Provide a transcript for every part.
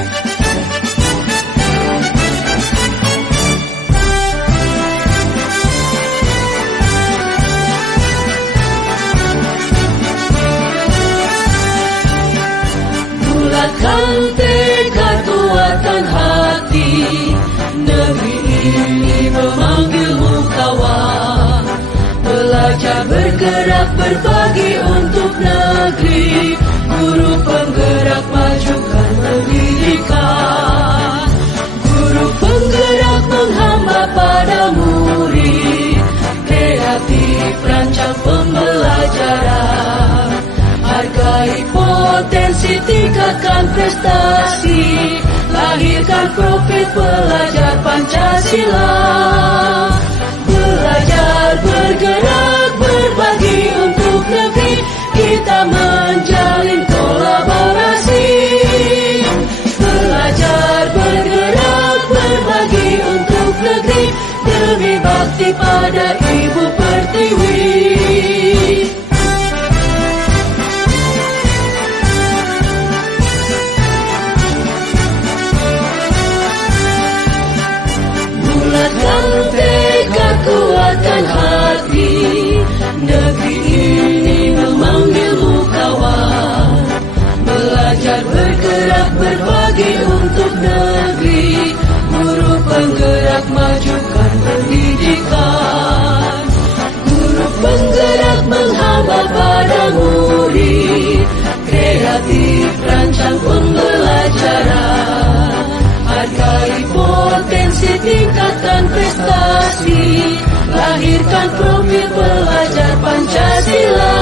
Bulatkan tekad kuatkan hati, negeri ini memanggilmu kawan. Belajar bergerak berbagi untuk negeri, guru penggerak majukan pendidikan. Guru penggerak menghamba pada murid, kreatif rancang pembelajaran. Hargai potensi, tingkatkan prestasi, lahirkan profil pelajar Pancasila. Belajar bergerak berbagi untuk negeri, kita menjalin kolaborasi. Belajar bergerak berbagi untuk negeri, demi bakti pada Ibu Pertiwi. Bulatkan tekad kuatkan hati, negeri ini memanggilmu kawan. Belajar bergerak berbagi untuk negeri, guru penggerak majukan pendidikan. Guru penggerak menghamba pada murid, kreatif rancang pembelajaran. Hargai potensi, tingkatkan prestasi, lahirkan profil pelajar Pancasila.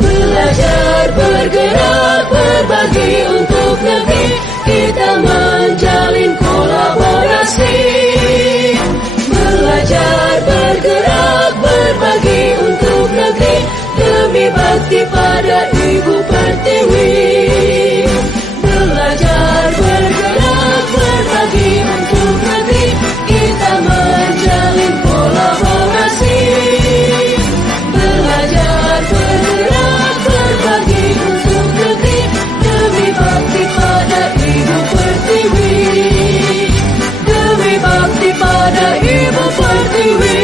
Belajar bergerak berbagi untuk negeri, kita menjalin kolaborasi. Belajar bergerak berbagi untuk negeri, demi bakti pada Ibu Pertiwi. Belajar bergerak berbagi untuk negeri, kita menjalin kolaborasi. Belajar bergerak berbagi untuk negeri, demi bakti pada Ibu Pertiwi. Demi bakti pada Ibu Pertiwi.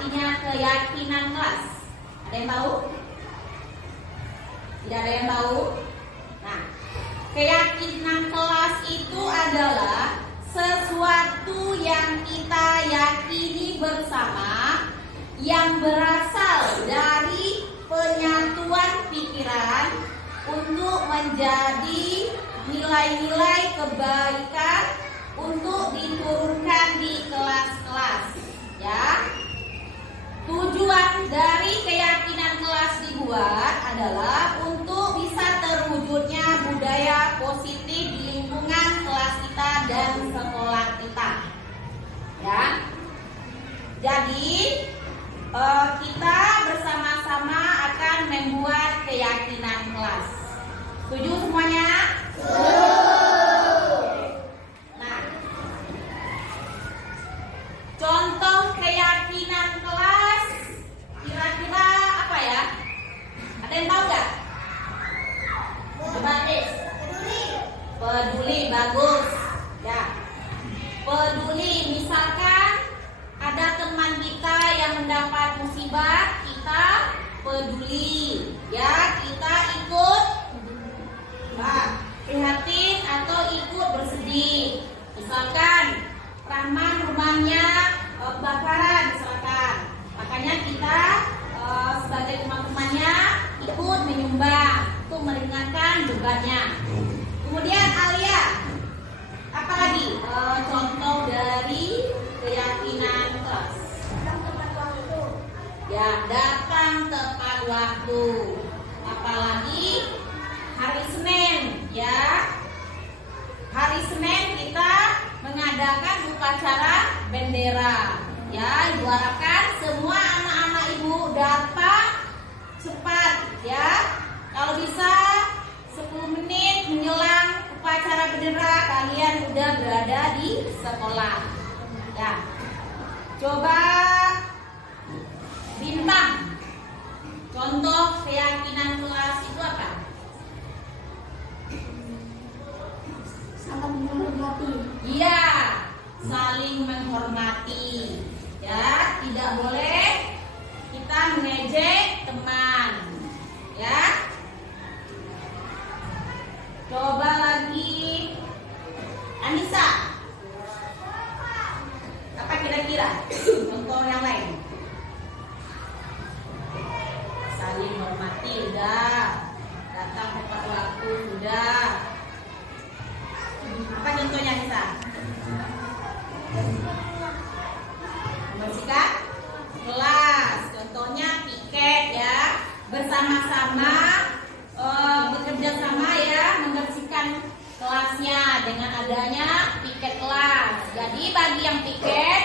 artinya keyakinan kelas? Ada yang tahu? Tidak ada yang tahu? Nah, keyakinan kelas itu adalah sesuatu yang kita yakini bersama yang berasal dari penyatuan pikiran untuk menjadi nilai-nilai kebaikan untuk diturunkan di kelas-kelas, ya. Tujuan dari keyakinan kelas dibuat adalah untuk bisa terwujudnya budaya positif di lingkungan kelas kita dan sekolah kita, ya. Jadi kita bersama-sama akan membuat keyakinan kelas. Setuju semuanya? Nah, contoh keyakinan kelas kira-kira apa ya? Ada yang tahu nggak? Coba peduli, bagus. Ya, peduli. Misalkan ada teman kita yang mendapat musibah, kita peduli. Ya, kita ikut prihatin atau ikut bersedih. Misalkan Rahman rumahnya kebakaran, misalkan. Makanya kita sebagai teman-temannya ikut menyumbang untuk meringankan bebannya. Kemudian Alia, apa lagi contoh dari keyakinan kelas? Ya, datang tepat waktu. Apalagi hari Senin, ya. Hari Senin kita mengadakan upacara bendera. Ya, ibu harapkan semua anak-anak ibu datang cepat, ya. Kalau bisa 10 menit menjelang upacara bendera kalian sudah berada di sekolah. Ya. Coba Bintang. Contoh keyakinan kelas itu apa? Saling menghormati. Iya, saling menghormati. Ya, tidak boleh kita mengejek teman. Ya. Coba lagi Anissa. Apa kira-kira contoh yang lain? Saling menghormati sudah. Datang tepat waktu sudah. Apa contohnya Anissa? Membersihkan kelas. Contohnya piket, ya. Bersama-sama bekerja sama, ya, membersihkan kelasnya dengan adanya piket kelas. Jadi bagi yang piket,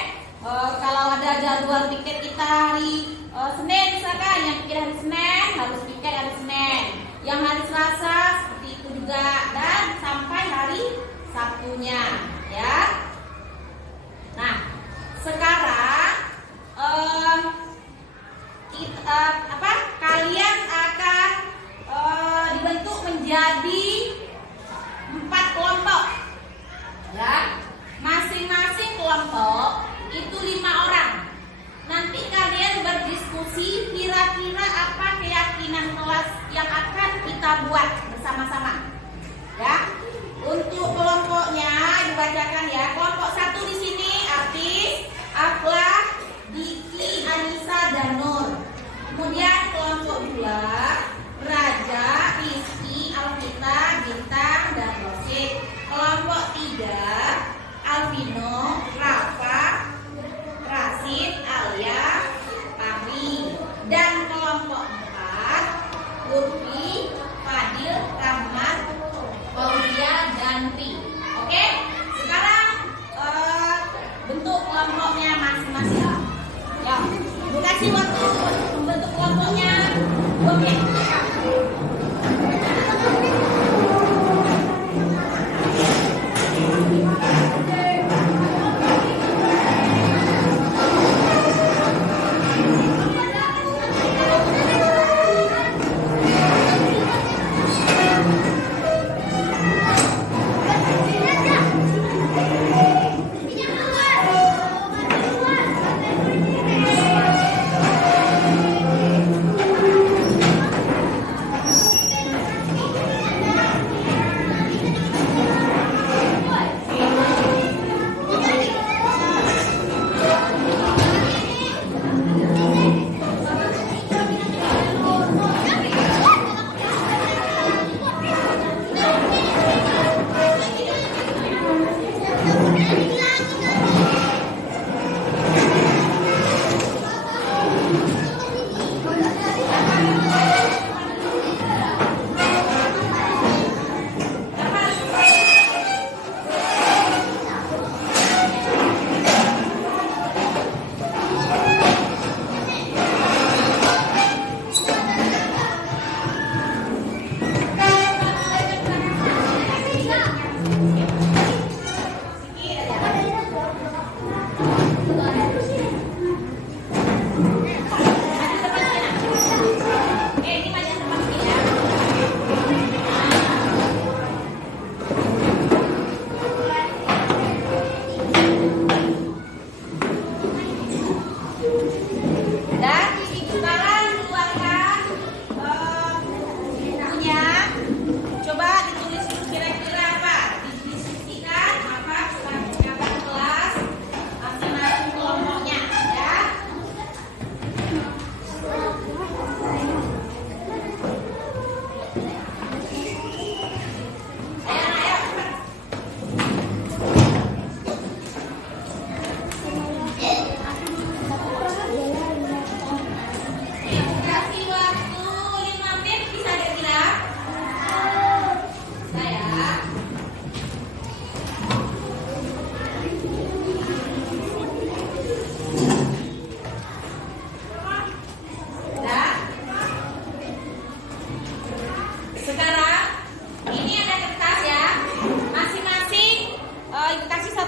kalau ada jadwal piket kita hari Senin misalkan, yang piket hari Senin harus piket hari Senin. Yang hari Selasa seperti itu juga, dan sampai hari Sabtunya, ya. Nah, sekarang kalian akan dibentuk menjadi 4 kelompok, ya. Masing-masing kelompok itu 5 orang. Nanti kalian berdiskusi kira-kira apa keyakinan kelas yang akan kita buat bersama-sama, ya. Untuk kelompoknya dibacakan, ya. Kelompok 1 di sini Artis, Aflah, Diki, Anissa, dan Nur. Kemudian kelompok 2 Raja, Rizky, Alvita, Bintang, dan Rosid. Kelompok 3 Alvino, Rafa, Rasid, Alia, Pami. Dan kelompok 4 Lutfi, Fadil, Rahmat, Paulia, dan Ri. Oke, sekarang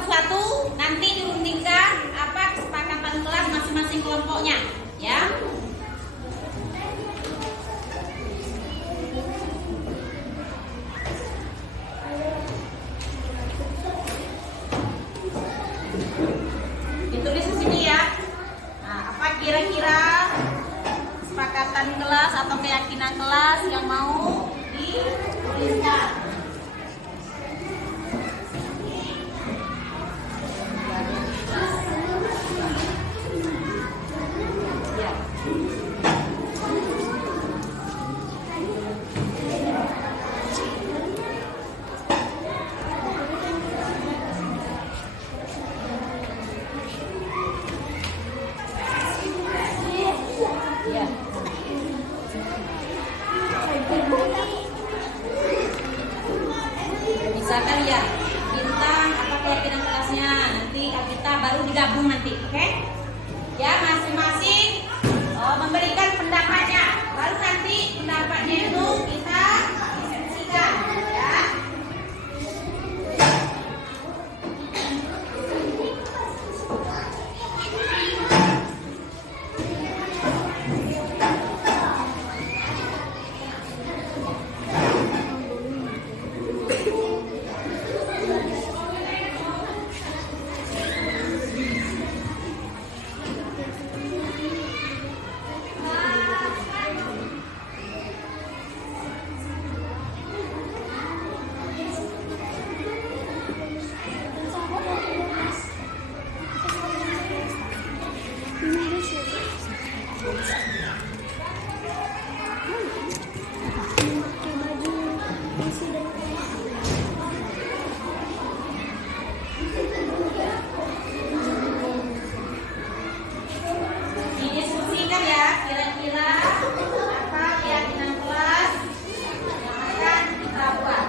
satu-satu nanti dirundingkan apa kesepakatan kelas masing-masing kelompoknya, ya. Ditulis di sini ya. Nah, apa kira-kira kesepakatan kelas atau keyakinan kelas yang mau dituliskan? Misalkan ya, bintang apa keyakinan kelasnya, nanti kita baru digabung nanti, oke? Ya, masing-masing memberikan pendapatnya, baru nanti pendapatnya itu kita diskusikan, ya. Didiskusikan ya, kira-kira apa keyakinan kelas yang akan kita buat.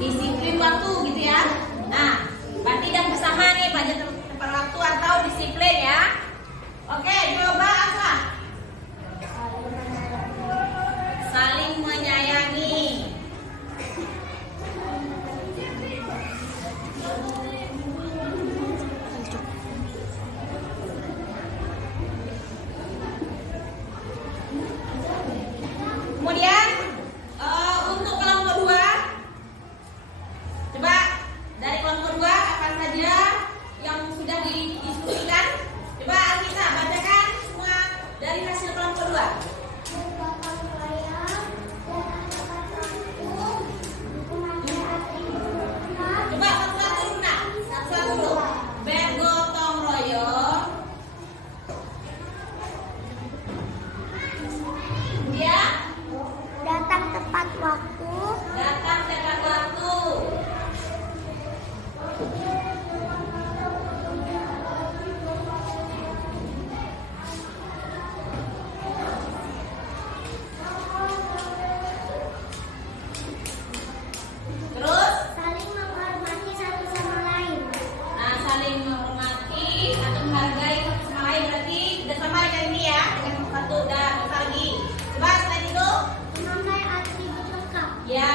disiplin waktu gitu ya. Nah, berarti udah bersama nih belajar tepat waktu atau disiplin ya. Oke, coba apa? Saling menyayangi. Kemudian untuk kelompok 2, coba dari kelompok 2 apa saja yang sudah didiskusikan? Coba Alvita bacakan semua dari hasil kelompok 2. Coba satu-satu dulu nak, satu-satu dulu. Bergotong royong. Kemudian Datang tepat waktu. datang tepat waktu. Terus, Saling menghormati satu sama lain. nah saling menghormati atau menghargai satu sama lain berarti udah sama dengan ini ya, dengan satu udah bisa lagi. Coba selain itu, Memakai atribut lengkap. ya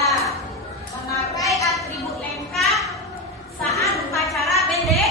memakai atribut lengkap saat upacara bendera.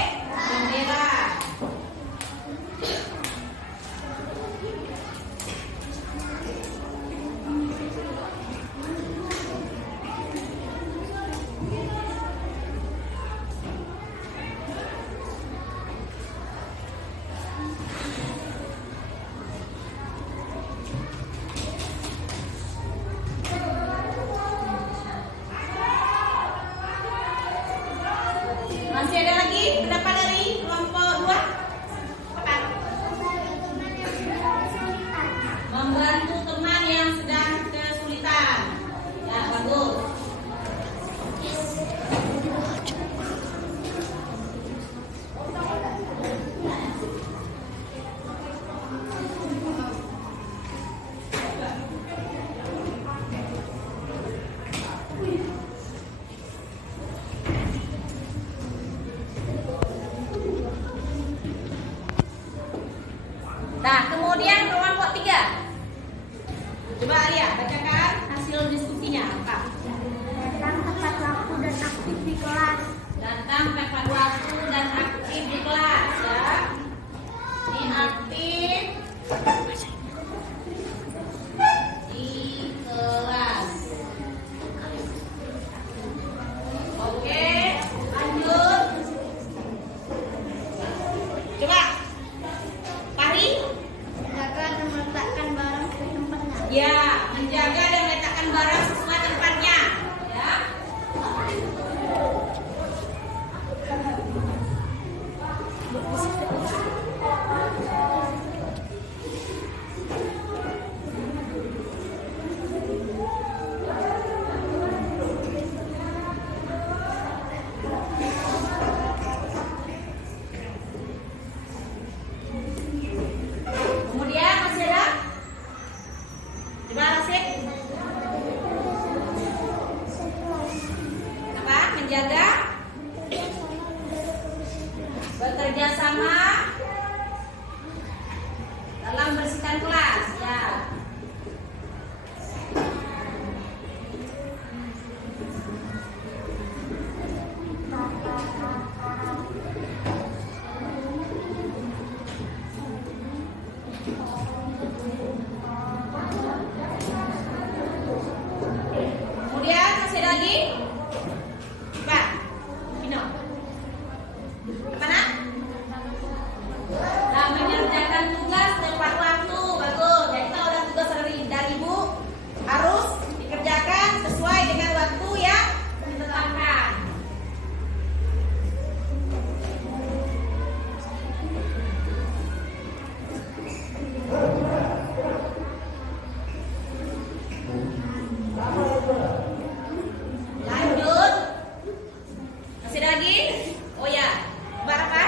Masih ada lagi pendapat dari kelompok 2? Apa? Membantu teman yang sedang kesulitan. Ya, bagus. Nah, kemudian kelompok 3. Coba Alia, bacakan hasil diskusinya apa? Datang tepat waktu dan aktif di kelas. Datang tepat waktu dan aktif di kelas ya. Ini aktif di kelas. Oke, lanjut. Coba Pari. Jaga dan meletakkan barang di tempatnya. Ya, menjaga dan meletakkan barang sesuai tempatnya. Ya. Kemudian masih ada? Coba Rasid. Apa? Menjaga, bekerja sama dalam bersihkan kelas. Ya. Kemudian masih ada lagi? Coba, Pino. Apa nak? Nah, mengerjakan tugas tepat waktu, bagus. Jadi kalau ada tugas dari ibu harus dikerjakan sesuai dengan waktu yang ditetapkan. Lanjut. Masih ada lagi? Oh ya, bar apa?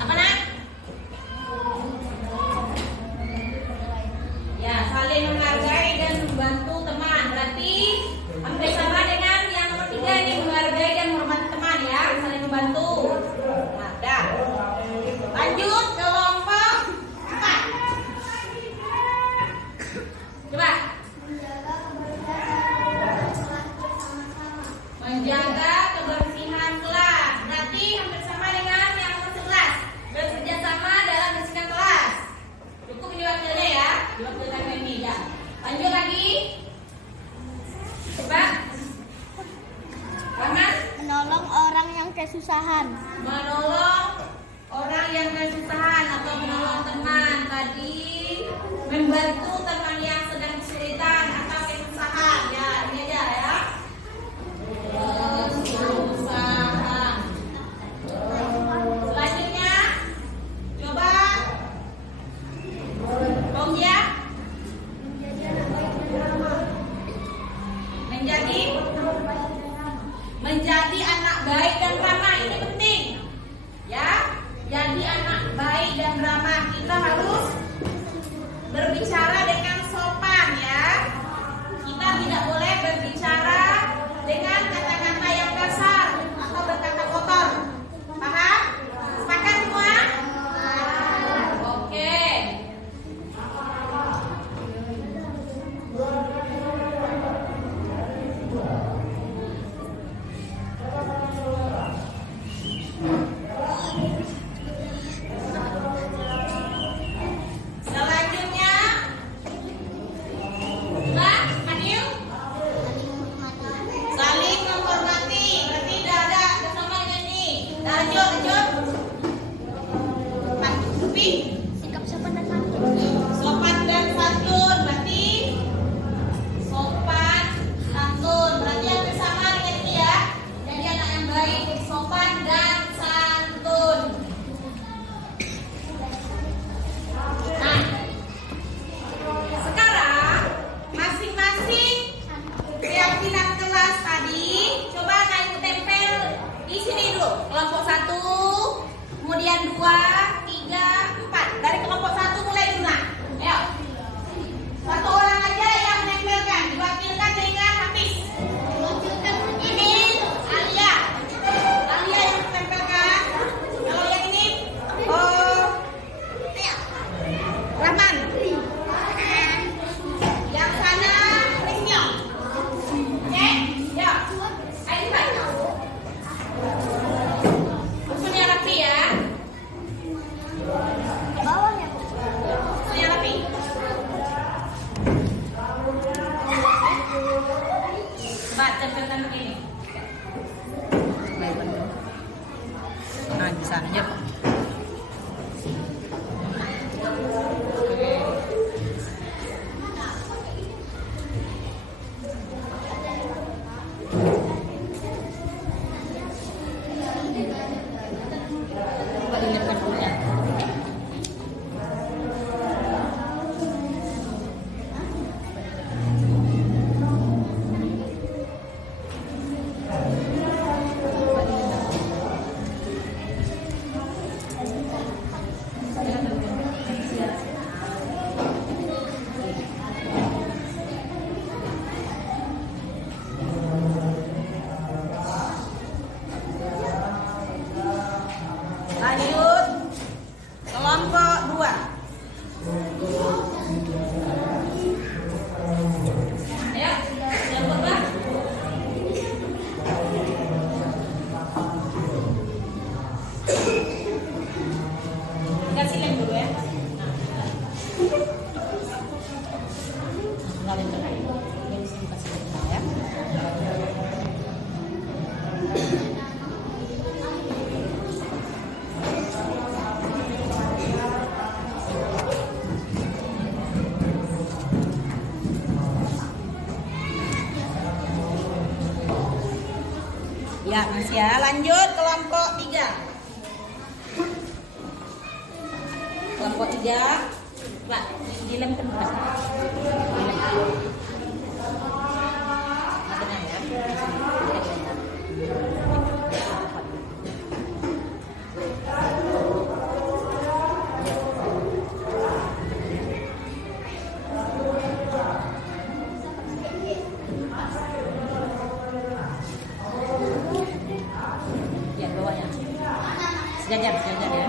Apa nak? Ya, saling menghargai dan membantu teman. kesusahan. Menolong orang yang kesusahan atau menolong teman. Tadi membantu teman yang sedang kesulitan atau kesusahan. Ya, ini aja ya. Kesusahan. Selanjutnya, coba Ongya menjadi anak baik dan ramah. Ini penting ya. Jadi anak baik dan ramah, kita harus berbicara dengan sopan ya. Kita tidak boleh berbicara dengan kata-kata yang kasar atau berkata kotor. Paham? Sepakat semua? Oke. Selanjutnya, Mbak Adil, saling menghormati. Berarti tidak ada bersama dengan ini. Lanjut. Pak Lupi, Sikap sopan dan santun. sopan dan santun. Berarti sopan, santun. Berarti yang bersama dengan ini ya. Jadi anak yang baik, sopan dan santun. Nah, sekarang masing-masing keyakinan kelas tadi coba kamu tempel di sini dulu. Kelompok 1, kemudian 2, 3, 4. Dari kelompok 1 mulai dulu nak. Ayo. Satu orang aja yang menempelkan, diwakilkan dengan Hafiz. Ini Alia. Alia yang menempelkan. Kalau yang ini Rahman. Yang sana Prisnya. Oke? Ya. Ayo Pak. Maksudnya rapi ya. Bawah ya, Bu. Maksudnya rapi. Pak, tempelkan begini. Nah, di sana aja, Pak. Coba dilihatkan dulu ya. Lanjut. Kelompok 2. Ayo, siapa Pak? Kasih lem dulu ya. Kenalin dulu. Dari sini kasih lem ya. Ya, Mas ya. Lanjut kelompok 3. Kelompok 3. Pak, dilem ke depan. Tenang ya. Lihat bawahnya. Sejajar ya.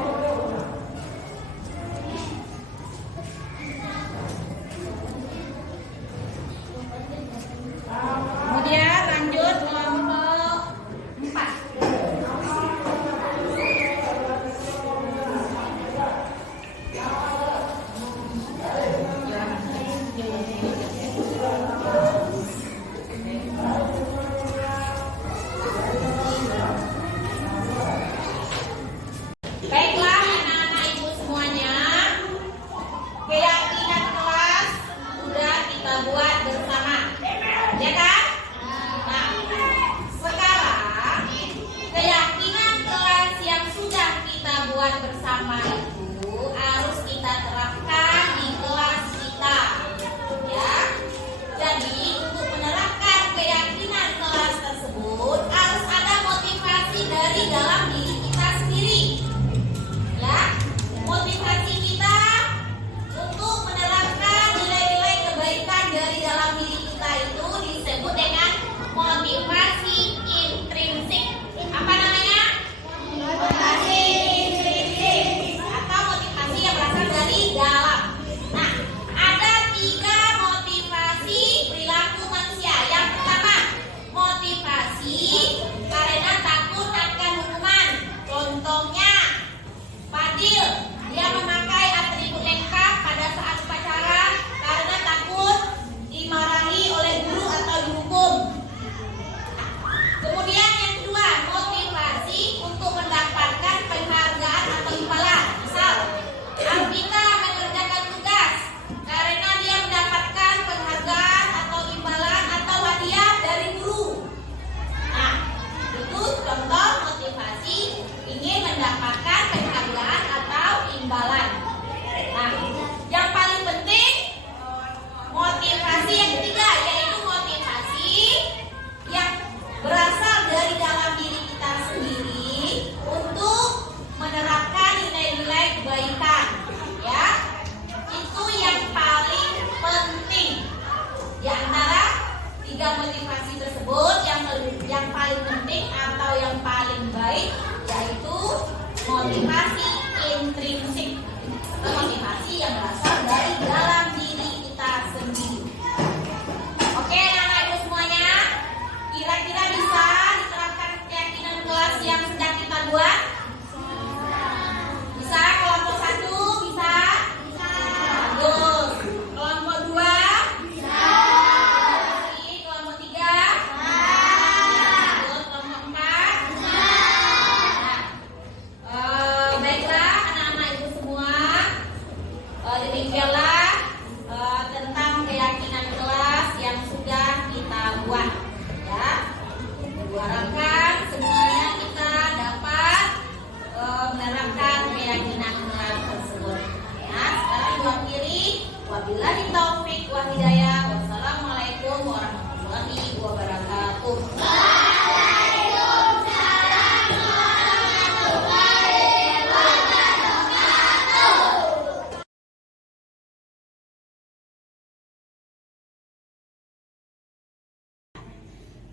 tiga motivasi tersebut yang paling penting atau yang paling baik yaitu motivasi intrinsik, motivasi yang berasal dari dalam diri kita sendiri. Oke, anak ibu semuanya, kira-kira bisa diterapkan keyakinan kelas yang sedang kita buat? Bisa? Kelompok 1 bisa? Bagus. Kelompok 2? Kelompok 3? Bagus. Kelompok 4? Baiklah anak-anak ibu semua, demikianlah tentang keyakinan kelas yang sudah kita buat, ya. Diharapkan semuanya kita dapat menerapkan keyakinan kelas tersebut. Ya, sekarang dua kiri. Wabillahi taufik wa hidayah. Wassalamualaikum warahmatullahi wabarakatuh.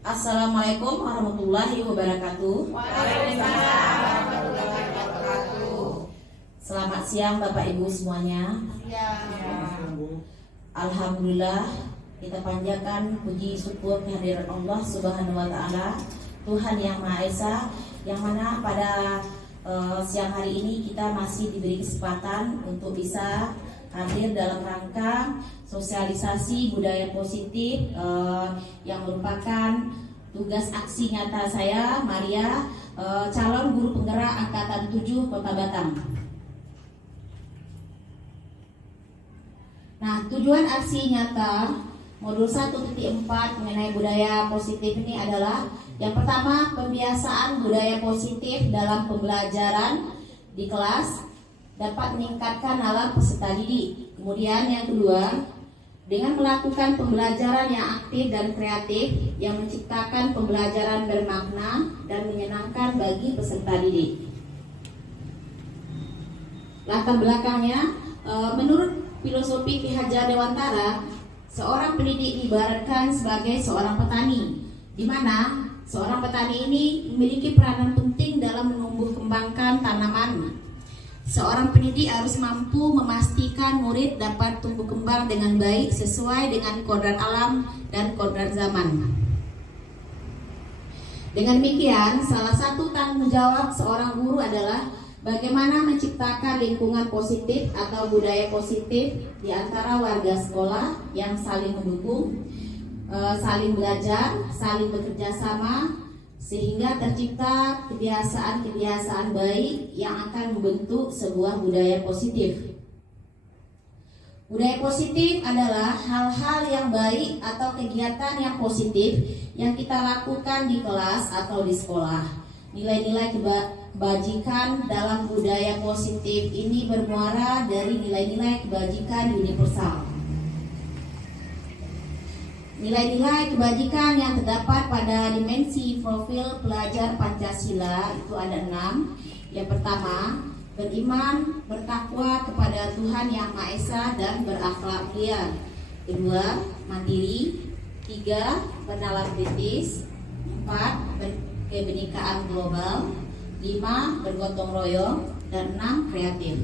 Assalamualaikum warahmatullahi wabarakatuh. Selamat siang Bapak Ibu semuanya. Alhamdulillah, kita panjatkan puji syukur kehadiran Allah Subhanahu wa taala, Tuhan yang Maha Esa, yang mana pada siang hari ini kita masih diberi kesempatan untuk bisa hadir dalam rangka sosialisasi budaya positif yang merupakan tugas aksi nyata saya, Maria, calon guru penggerak angkatan 7 Kota Batam. Nah, tujuan aksi nyata modul 1.4 mengenai budaya positif ini adalah yang pertama, pembiasaan budaya positif dalam pembelajaran di kelas dapat meningkatkan nalar peserta didik. Kemudian yang kedua, dengan melakukan pembelajaran yang aktif dan kreatif yang menciptakan pembelajaran bermakna dan menyenangkan bagi peserta didik. Latar belakangnya, menurut filosofi Ki Hajar Dewantara, seorang pendidik diibaratkan sebagai seorang petani, di mana seorang petani ini memiliki peranan penting dalam menumbuh kembangkan tanaman. Seorang pendidik harus mampu memastikan murid dapat tumbuh kembang dengan baik sesuai dengan kodrat alam dan kodrat zaman. Dengan demikian, salah satu tanggung jawab seorang guru adalah bagaimana menciptakan lingkungan positif atau budaya positif di antara warga sekolah yang saling mendukung, saling belajar, saling bekerja sama, sehingga tercipta kebiasaan-kebiasaan baik yang akan membentuk sebuah budaya positif. Budaya positif adalah hal-hal yang baik atau kegiatan yang positif yang kita lakukan di kelas atau di sekolah. Nilai-nilai kebajikan dalam budaya positif ini bermuara dari nilai-nilai kebajikan universal. Nilai-nilai kebajikan yang terdapat pada dimensi profil pelajar Pancasila itu ada 6. Yang pertama, beriman, bertakwa kepada Tuhan Yang Maha Esa dan berakhlak mulia. Kedua, mandiri. 3, bernalar kritis. 4, kebenekaan global. 5, bergotong royong. Dan 6, kreatif.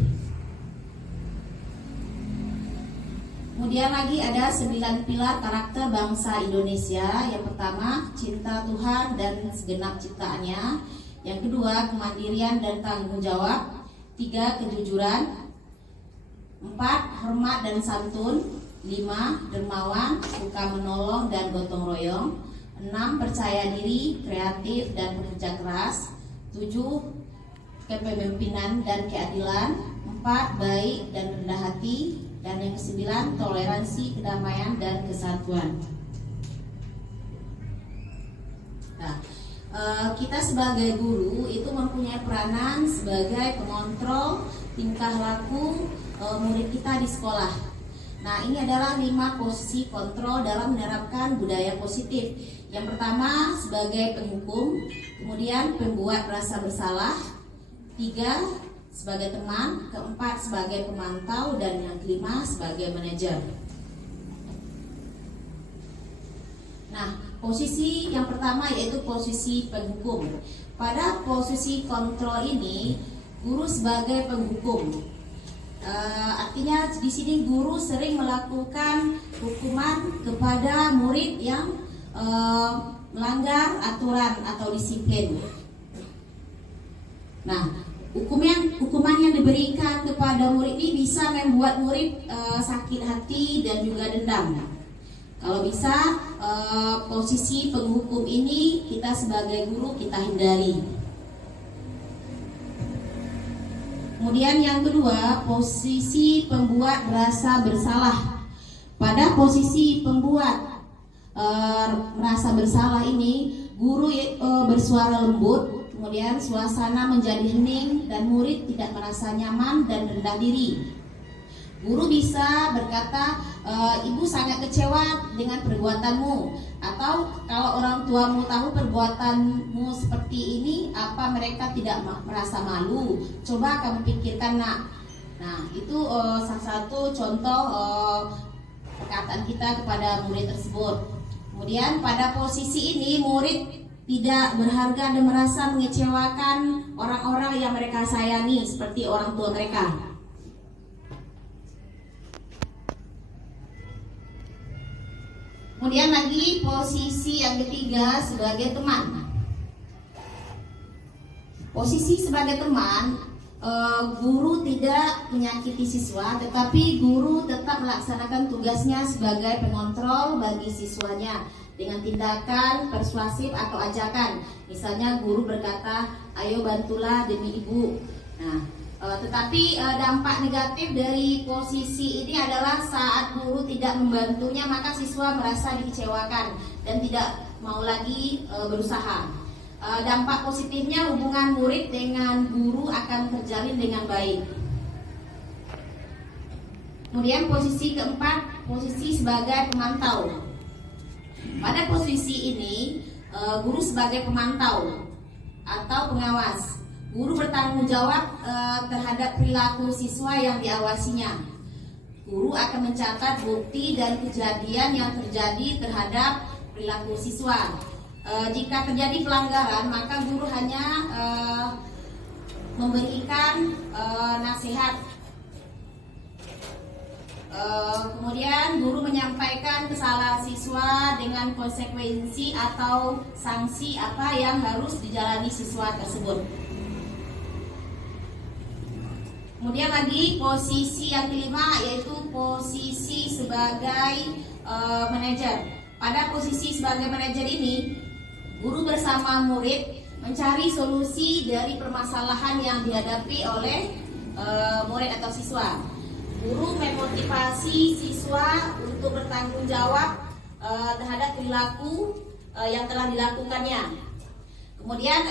Kemudian lagi ada 9 pilar karakter bangsa Indonesia. Yang pertama, cinta Tuhan dan segenap ciptaannya. Yang kedua, kemandirian dan tanggung jawab. 3, kejujuran. 4, hormat dan santun. 5, dermawan, suka menolong dan gotong royong. 6, percaya diri, kreatif dan bekerja keras. 7, kepemimpinan dan keadilan. 4, baik dan rendah hati. Dan yang ke-9, toleransi, kedamaian, dan kesatuan. Nah, kita sebagai guru itu mempunyai peranan sebagai pengontrol tingkah laku murid kita di sekolah. Nah, ini adalah 5 posisi kontrol dalam menerapkan budaya positif. Yang pertama sebagai penghukum, kemudian pembuat rasa bersalah. 3, sebagai teman, keempat sebagai pemantau, dan yang kelima sebagai manajer. Nah, Posisi yang pertama yaitu posisi penghukum. Pada posisi kontrol ini, guru sebagai penghukum. Artinya di sini guru sering melakukan hukuman kepada murid yang melanggar aturan atau disiplin. Nah, hukuman yang diberikan kepada murid ini bisa membuat murid sakit hati dan juga dendam. Kalau bisa posisi penghukum ini kita sebagai guru kita hindari. Kemudian yang kedua, posisi pembuat merasa bersalah. Pada posisi pembuat merasa bersalah ini, guru bersuara lembut, kemudian suasana menjadi hening dan murid tidak merasa nyaman dan rendah diri. Guru bisa berkata, ibu sangat kecewa dengan perbuatanmu. Atau kalau orang tuamu tahu perbuatanmu seperti ini, apa mereka tidak merasa malu? Coba kamu pikirkan nak. Nah, itu salah satu contoh perkataan kita kepada murid tersebut. Kemudian pada posisi ini murid tidak berharga dan merasa mengecewakan orang-orang yang mereka sayangi seperti orang tua mereka. Kemudian lagi posisi yang ketiga sebagai teman. Posisi sebagai teman, guru tidak menyakiti siswa, tetapi guru tetap melaksanakan tugasnya sebagai pengontrol bagi siswanya dengan tindakan persuasif atau ajakan. Misalnya guru berkata, ayo bantulah demi ibu. Nah, tetapi dampak negatif dari posisi ini adalah saat guru tidak membantunya, maka siswa merasa dikecewakan dan tidak mau lagi berusaha. Dampak positifnya hubungan murid dengan guru akan terjalin dengan baik. Kemudian posisi keempat, posisi sebagai pemantau. Pada posisi ini, guru sebagai pemantau atau pengawas. Guru bertanggung jawab terhadap perilaku siswa yang diawasinya. Guru akan mencatat bukti dan kejadian yang terjadi terhadap perilaku siswa. Jika terjadi pelanggaran, maka guru hanya memberikan nasihat. Kemudian guru menyampaikan kesalahan siswa dengan konsekuensi atau sanksi apa yang harus dijalani siswa tersebut. Kemudian lagi posisi yang kelima yaitu posisi sebagai manajer. Pada posisi sebagai manajer ini, guru bersama murid mencari solusi dari permasalahan yang dihadapi oleh murid atau siswa. Guru memotivasi siswa untuk bertanggung jawab terhadap perilaku yang telah dilakukannya. Kemudian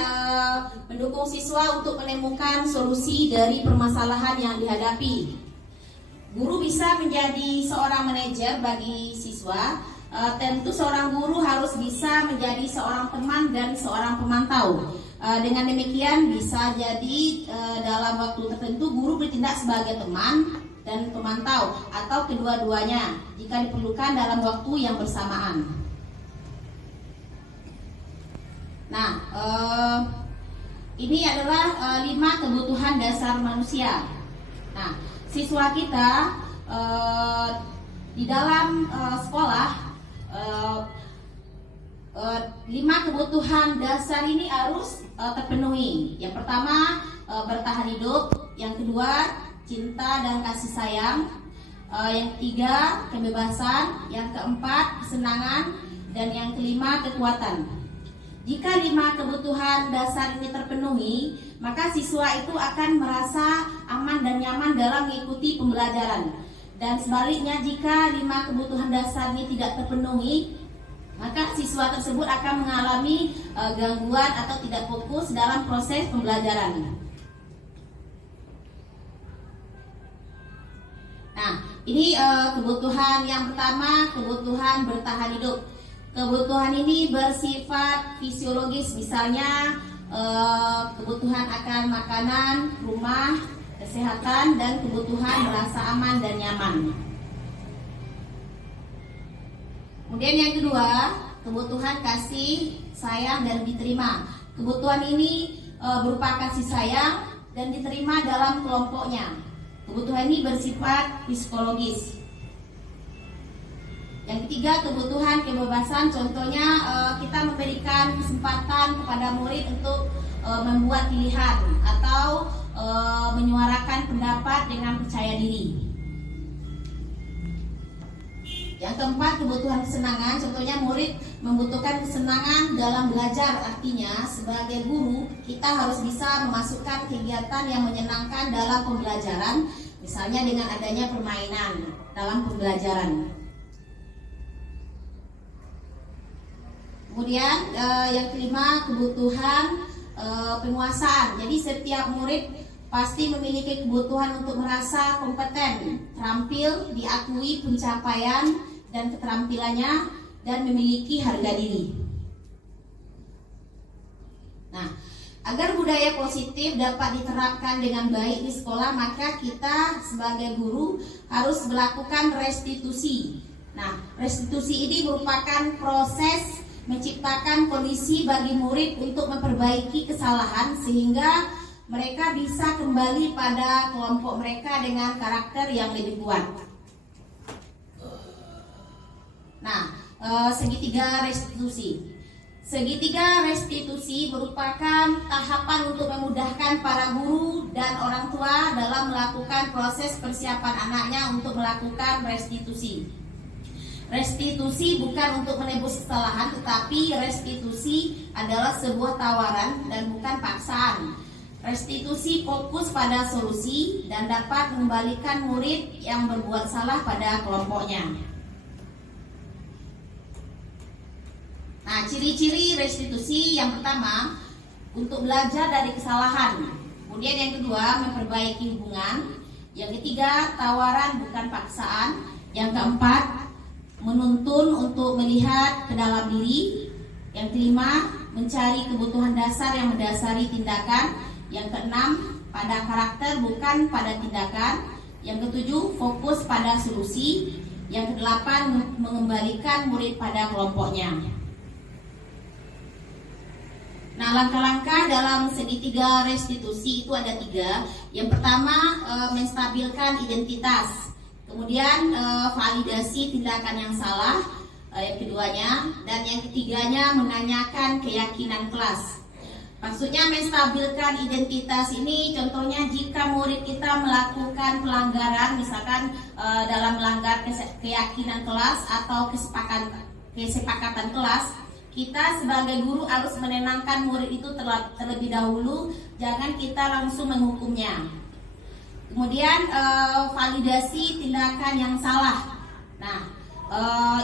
mendukung siswa untuk menemukan solusi dari permasalahan yang dihadapi. Guru bisa menjadi seorang manajer bagi siswa. Tentu seorang guru harus bisa menjadi seorang teman dan seorang pemantau. Dengan demikian bisa jadi dalam waktu tertentu guru bertindak sebagai teman dan pemantau atau kedua-duanya jika diperlukan dalam waktu yang bersamaan. Nah, ini adalah 5 kebutuhan dasar manusia. Nah, siswa kita di dalam sekolah 5 kebutuhan dasar ini harus terpenuhi. Yang pertama bertahan hidup, yang kedua cinta dan kasih sayang, yang ketiga kebebasan, yang keempat kesenangan, dan yang kelima kekuatan. Jika 5 kebutuhan dasar ini terpenuhi, maka siswa itu akan merasa aman dan nyaman dalam mengikuti pembelajaran. Dan sebaliknya, jika 5 kebutuhan dasar ini tidak terpenuhi, maka siswa tersebut akan mengalami gangguan atau tidak fokus dalam proses pembelajaran. Nah, ini kebutuhan yang pertama, kebutuhan bertahan hidup. Kebutuhan ini bersifat fisiologis, misalnya kebutuhan akan makanan, rumah, kesehatan, dan kebutuhan merasa aman dan nyaman. Kemudian yang kedua, kebutuhan kasih sayang dan diterima. Kebutuhan ini berupa kasih sayang dan diterima dalam kelompoknya. Kebutuhan ini bersifat psikologis. Yang ketiga, kebutuhan kebebasan. Contohnya kita memberikan kesempatan kepada murid untuk membuat pilihan atau menyuarakan pendapat dengan percaya diri. Yang keempat, kebutuhan kesenangan. Contohnya murid membutuhkan kesenangan dalam belajar. Artinya sebagai guru kita harus bisa memasukkan kegiatan yang menyenangkan dalam pembelajaran, misalnya dengan adanya permainan dalam pembelajaran. Kemudian yang kelima, kebutuhan penguasaan. Jadi setiap murid pasti memiliki kebutuhan untuk merasa kompeten, terampil, diakui pencapaian dan keterampilannya, dan memiliki harga diri. Nah, agar budaya positif dapat diterapkan dengan baik di sekolah, maka kita sebagai guru harus melakukan restitusi. Nah, restitusi ini merupakan proses menciptakan kondisi bagi murid untuk memperbaiki kesalahan sehingga mereka bisa kembali pada kelompok mereka dengan karakter yang lebih kuat. Nah, segitiga restitusi. Segitiga restitusi merupakan tahapan untuk memudahkan para guru dan orang tua dalam melakukan proses persiapan anaknya untuk melakukan restitusi. Restitusi bukan untuk menebus kesalahan, tetapi restitusi adalah sebuah tawaran dan bukan paksaan. Restitusi fokus pada solusi dan dapat mengembalikan murid yang berbuat salah pada kelompoknya. Nah, ciri-ciri restitusi yang pertama, untuk belajar dari kesalahan. Kemudian yang kedua, memperbaiki hubungan. Yang ketiga, tawaran bukan paksaan. Yang keempat, menuntun untuk melihat ke dalam diri. Yang kelima, mencari kebutuhan dasar yang mendasari tindakan. Yang keenam, pada karakter bukan pada tindakan. Yang ketujuh, fokus pada solusi. Yang kedelapan, mengembalikan murid pada kelompoknya. Nah, langkah-langkah dalam segitiga restitusi itu ada 3. Yang pertama, menstabilkan identitas. Kemudian validasi tindakan yang salah, yang keduanya, dan yang ketiganya menanyakan keyakinan kelas. Maksudnya menstabilkan identitas ini, contohnya jika murid kita melakukan pelanggaran, misalkan dalam melanggar keyakinan kelas atau kesepakatan kelas, kita sebagai guru harus menenangkan murid itu terlebih dahulu, jangan kita langsung menghukumnya. Kemudian validasi tindakan yang salah. Nah,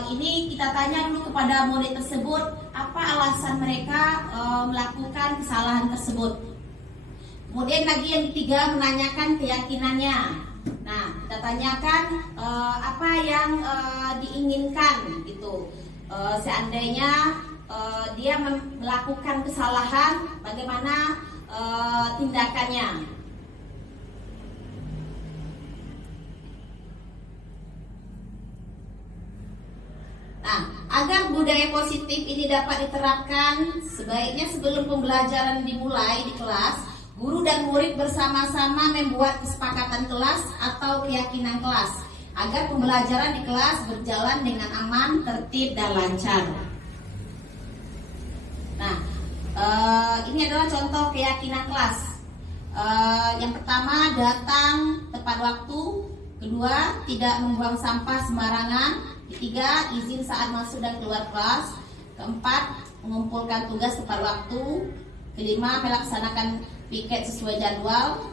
ini kita tanya dulu kepada murid tersebut apa alasan mereka melakukan kesalahan tersebut. Kemudian lagi yang ketiga, menanyakan keyakinannya. Nah, kita tanyakan apa yang diinginkan gitu. Seandainya dia melakukan kesalahan, bagaimana tindakannya. Nah, agar budaya positif ini dapat diterapkan, sebaiknya sebelum pembelajaran dimulai di kelas, guru dan murid bersama-sama membuat kesepakatan kelas atau keyakinan kelas, agar pembelajaran di kelas berjalan dengan aman, tertib, dan lancar. Nah, ini adalah contoh keyakinan kelas. Yang pertama, datang tepat waktu. Kedua, tidak membuang sampah sembarangan. Ketiga, izin saat masuk dan keluar kelas. Keempat, mengumpulkan tugas tepat waktu. Kelima, melaksanakan piket sesuai jadwal.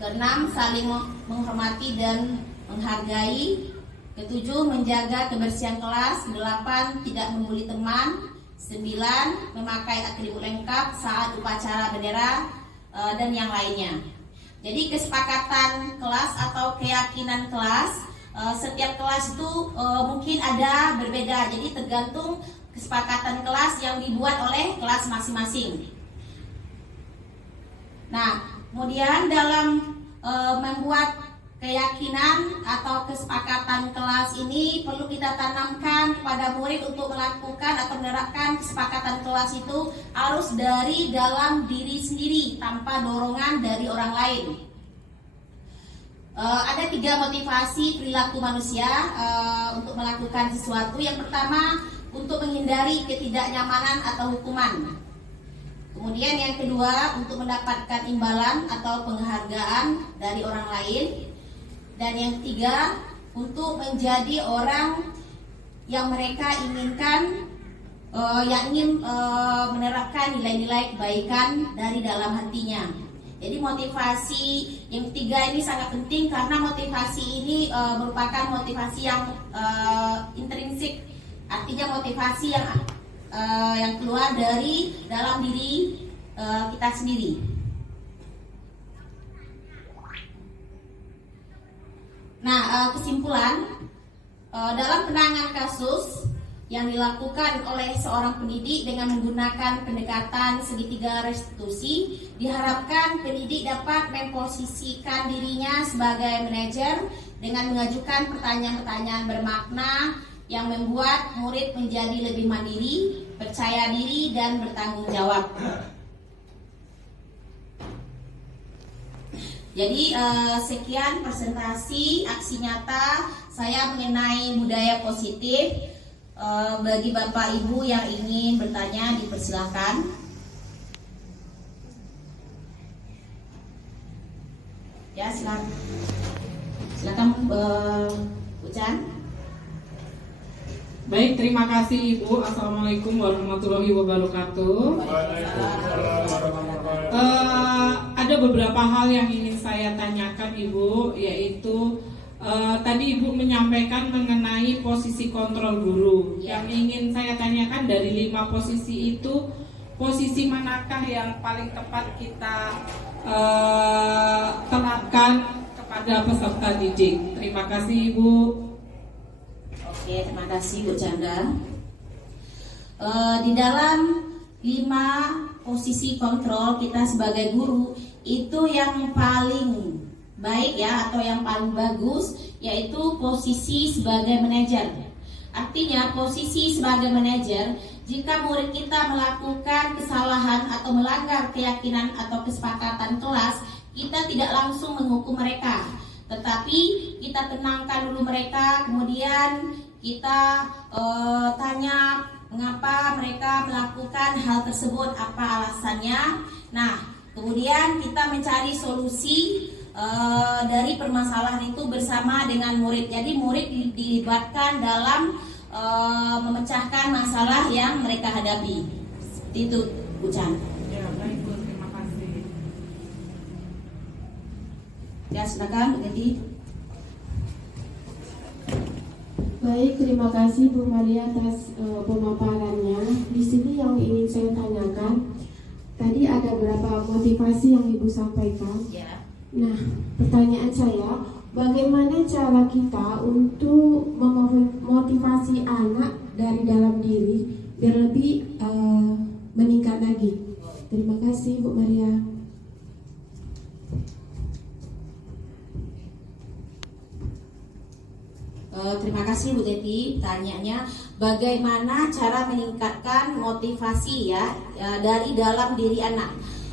Keenam, saling menghormati dan menghargai. Ketujuh, menjaga kebersihan kelas. Kedelapan, tidak membuli teman. 9, memakai atribut lengkap saat upacara bendera, dan yang lainnya. Jadi kesepakatan kelas atau keyakinan kelas, setiap kelas itu mungkin ada berbeda. Jadi tergantung kesepakatan kelas yang dibuat oleh kelas masing-masing. Nah, kemudian dalam membuat keyakinan atau kesepakatan kelas ini perlu kita tanamkan kepada murid untuk melakukan atau menerapkan kesepakatan kelas itu harus dari dalam diri sendiri tanpa dorongan dari orang lain. Ada 3 motivasi perilaku manusia untuk melakukan sesuatu. Yang pertama, untuk menghindari ketidaknyamanan atau hukuman. Kemudian yang kedua, untuk mendapatkan imbalan atau penghargaan dari orang lain. Dan yang ketiga, untuk menjadi orang yang mereka inginkan, yang ingin menerapkan nilai-nilai kebaikan dari dalam hatinya. Jadi motivasi yang ketiga ini sangat penting karena motivasi ini merupakan motivasi yang intrinsik, artinya motivasi yang keluar dari dalam diri kita sendiri. Nah, kesimpulan dalam penanganan kasus yang dilakukan oleh seorang pendidik dengan menggunakan pendekatan segitiga restitusi, diharapkan pendidik dapat memposisikan dirinya sebagai manajer dengan mengajukan pertanyaan-pertanyaan bermakna yang membuat murid menjadi lebih mandiri, percaya diri, dan bertanggung jawab. Jadi sekian presentasi aksi nyata saya mengenai budaya positif. Bagi Bapak Ibu yang ingin bertanya dipersilahkan. Ya, silakan Bu Chan. Baik, terima kasih Ibu. Assalamualaikum warahmatullahi wabarakatuh. Ada beberapa hal yang ingin saya tanyakan Ibu, yaitu tadi Ibu menyampaikan mengenai posisi kontrol guru. Yang ingin saya tanyakan dari 5 posisi itu, posisi manakah yang paling tepat kita terapkan kepada peserta didik? Terima kasih Ibu. Oke, terima kasih Bu Chandra. Di dalam 5 posisi kontrol kita sebagai guru, itu yang paling baik ya, atau yang paling bagus, yaitu posisi sebagai manajer. Artinya posisi sebagai manajer, jika murid kita melakukan kesalahan atau melanggar keyakinan atau kesepakatan kelas, kita tidak langsung menghukum mereka, tetapi kita tenangkan dulu mereka, kemudian kita tanya mengapa mereka melakukan hal tersebut, apa alasannya. Nah, kemudian kita mencari solusi dari permasalahan itu bersama dengan murid. Jadi murid dilibatkan dalam memecahkan masalah yang mereka hadapi. Seperti itu, Bu Chan. Ya, baik Bu, terima kasih. Ya, silakan Bu Dedi. Baik, terima kasih Bu Maria atas pemaparannya. Di sini yang ingin saya tanyakan, tadi ada beberapa motivasi yang Ibu sampaikan. Ya. Nah, pertanyaan saya, bagaimana cara kita untuk memotivasi anak dari dalam diri biar lebih meningkat lagi? Terima kasih Bu Maria. Terima kasih Bu Teti. Tanyanya bagaimana cara meningkatkan motivasi ya dari dalam diri anak.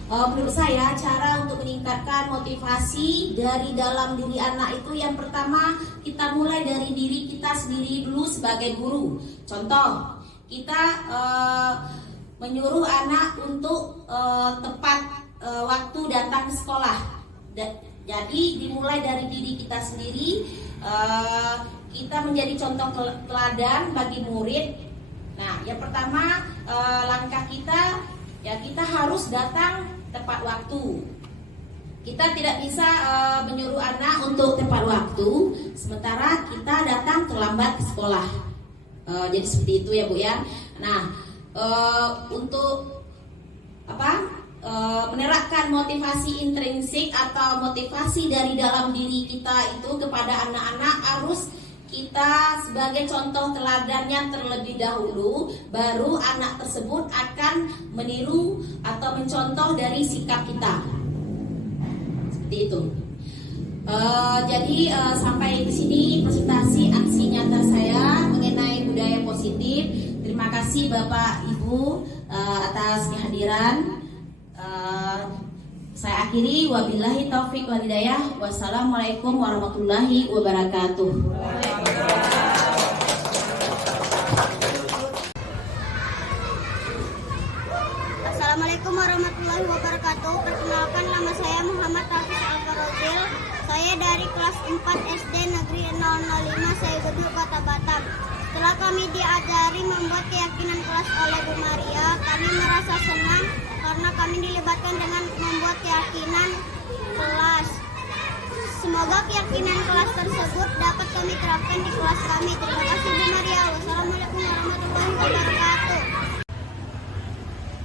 Menurut saya cara untuk meningkatkan motivasi dari dalam diri anak itu yang pertama kita mulai dari diri kita sendiri dulu sebagai guru. Contoh, kita menyuruh anak untuk tepat waktu datang ke sekolah. Jadi dimulai dari diri kita sendiri. Kita menjadi contoh teladan bagi murid. Nah, yang pertama langkah kita ya kita harus datang tepat waktu. Kita tidak bisa menyuruh anak untuk tepat waktu sementara kita datang terlambat ke sekolah. Jadi seperti itu ya Bu ya. Nah, untuk menerapkan motivasi intrinsik atau motivasi dari dalam diri kita itu kepada anak-anak harus kita sebagai contoh teladannya terlebih dahulu, baru anak tersebut akan meniru atau mencontoh dari sikap kita. Seperti itu. Jadi sampai di sini presentasi aksi nyata saya mengenai budaya positif. Terima kasih Bapak Ibu atas kehadiran. Saya akhiri, wabillahi taufik wal hidayah. Wassalamualaikum warahmatullahi wabarakatuh. Assalamualaikum warahmatullahi wabarakatuh. Perkenalkan, nama saya Muhammad Hafiz Alfarozil. Saya dari kelas 4 SD Negeri 005 Saybedu, Kota Batam. Setelah kami diajari membuat keyakinan kelas oleh Bu Maria, kami merasa senang karena kami dilibatkan dengan membuat keyakinan kelas. Semoga keyakinan kelas tersebut dapat kami terapkan di kelas kami. Terima kasih Bu Maria. Wassalamualaikum warahmatullahi wabarakatuh.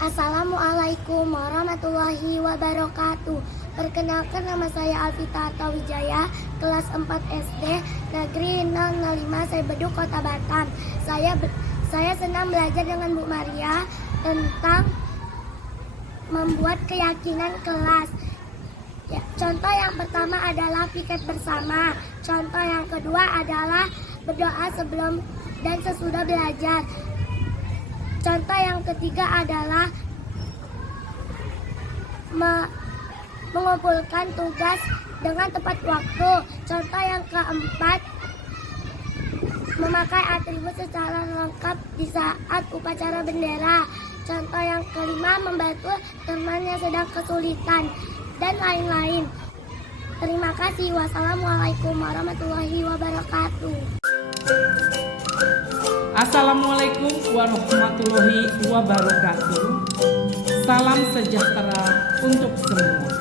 Assalamualaikum warahmatullahi wabarakatuh. Perkenalkan, nama saya Alvita Artawijaya, kelas 4 SD Negeri 005 Saybedu, Kota Batam. Saya senang belajar dengan Bu Maria tentang membuat keyakinan kelas. Ya, contoh yang pertama adalah piket bersama. Contoh yang kedua adalah berdoa sebelum dan sesudah belajar. Contoh yang ketiga adalah mengumpulkan tugas dengan tepat waktu. Contoh yang keempat, memakai atribut secara lengkap di saat upacara bendera. Contoh yang kelima, membantu teman yang sedang kesulitan, dan lain-lain. Terima kasih. Wassalamualaikum warahmatullahi wabarakatuh. Assalamualaikum warahmatullahi wabarakatuh. Salam sejahtera untuk semua.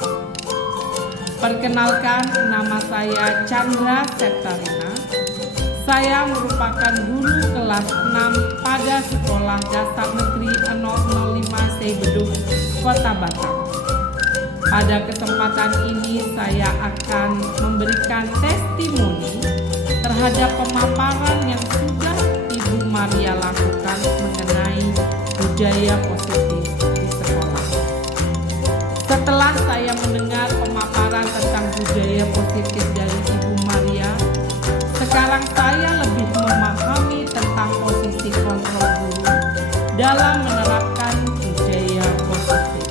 Perkenalkan, nama saya Chandra Septarina. Saya merupakan guru kelas 6 pada Sekolah Dasar Negeri 005 Saybedu, Kota Batam. Pada kesempatan ini saya akan memberikan testimoni terhadap pemaparan yang sudah Ibu Maria lakukan mengenai budaya positif di sekolah. Setelah saya mendengar pemaparan tentang budaya positif dari Ibu Maria, sekarang saya lebih memahami tentang posisi kontrol guru dalam menerapkan budaya positif.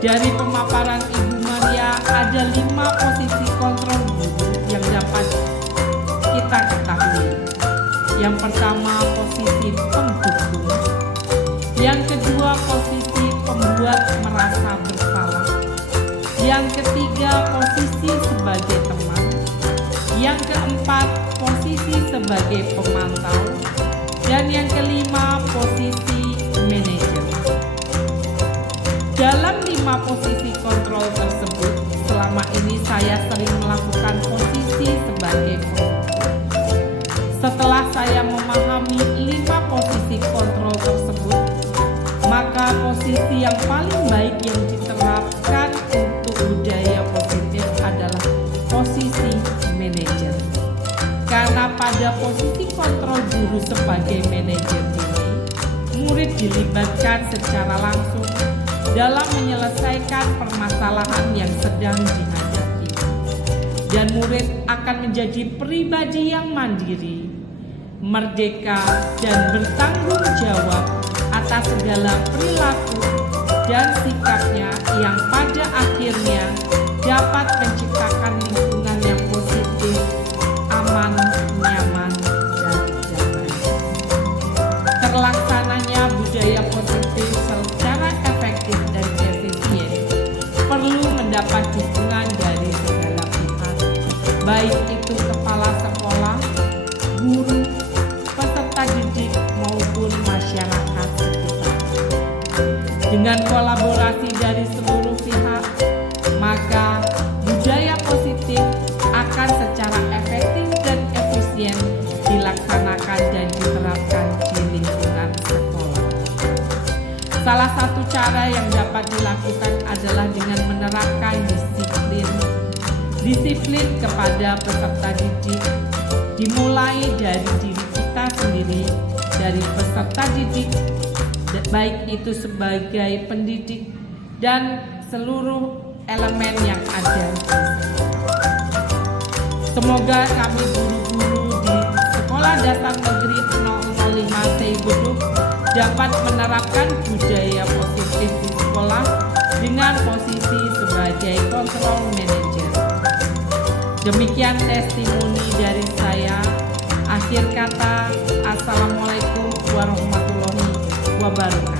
Dari pemaparan Ibu Maria, ada 5 posisi kontrol guru yang dapat kita ketahui. Yang pertama, posisi penghukum. Yang kedua, posisi pembuat merasa bersalah. Yang ketiga, posisi sebagai teman. Yang keempat, posisi sebagai pemantau. Dan yang kelima, posisi manajer. Dalam 5 posisi kontrol tersebut, selama ini saya sering melakukan posisi sebagai penghukum. Setelah saya memahami 5 posisi kontrol tersebut, maka posisi yang paling baik yang diterapkan untuk budaya positif adalah posisi manajer. Karena pada posisi kontrol guru sebagai manajer ini, murid dilibatkan secara langsung dalam menyelesaikan permasalahan yang sedang dihadapi. Dan murid akan menjadi pribadi yang mandiri, merdeka, dan bertanggung jawab atas segala perilaku dan sikapnya yang pada akhirnya dapat menciptakan lingkungan yang positif, aman, nyaman, dan damai. Terlaksananya budaya positif secara efektif dan efisien perlu mendapat dukungan dari segala pihak, baik itu kepala sekolah, guru, peserta didik maupun masyarakat sekitar. Dengan kolaborasi dari seluruh pihak, maka budaya positif akan secara efektif dan efisien dilaksanakan dan diterapkan di lingkungan sekolah. Salah satu cara yang dapat dilakukan adalah dengan menerapkan disiplin kepada peserta didik, dimulai dari diri kita sendiri, dari peserta didik, baik itu sebagai pendidik dan seluruh elemen yang ada di sekolah. Semoga kami guru-guru di Sekolah Dasar Negeri 005 Seibeduk dapat menerapkan budaya positif di sekolah dengan posisi sebagai control manager. Demikian testimoni dari saya. Akhir kata, Assalamualaikum warahmatullahi wabarakatuh.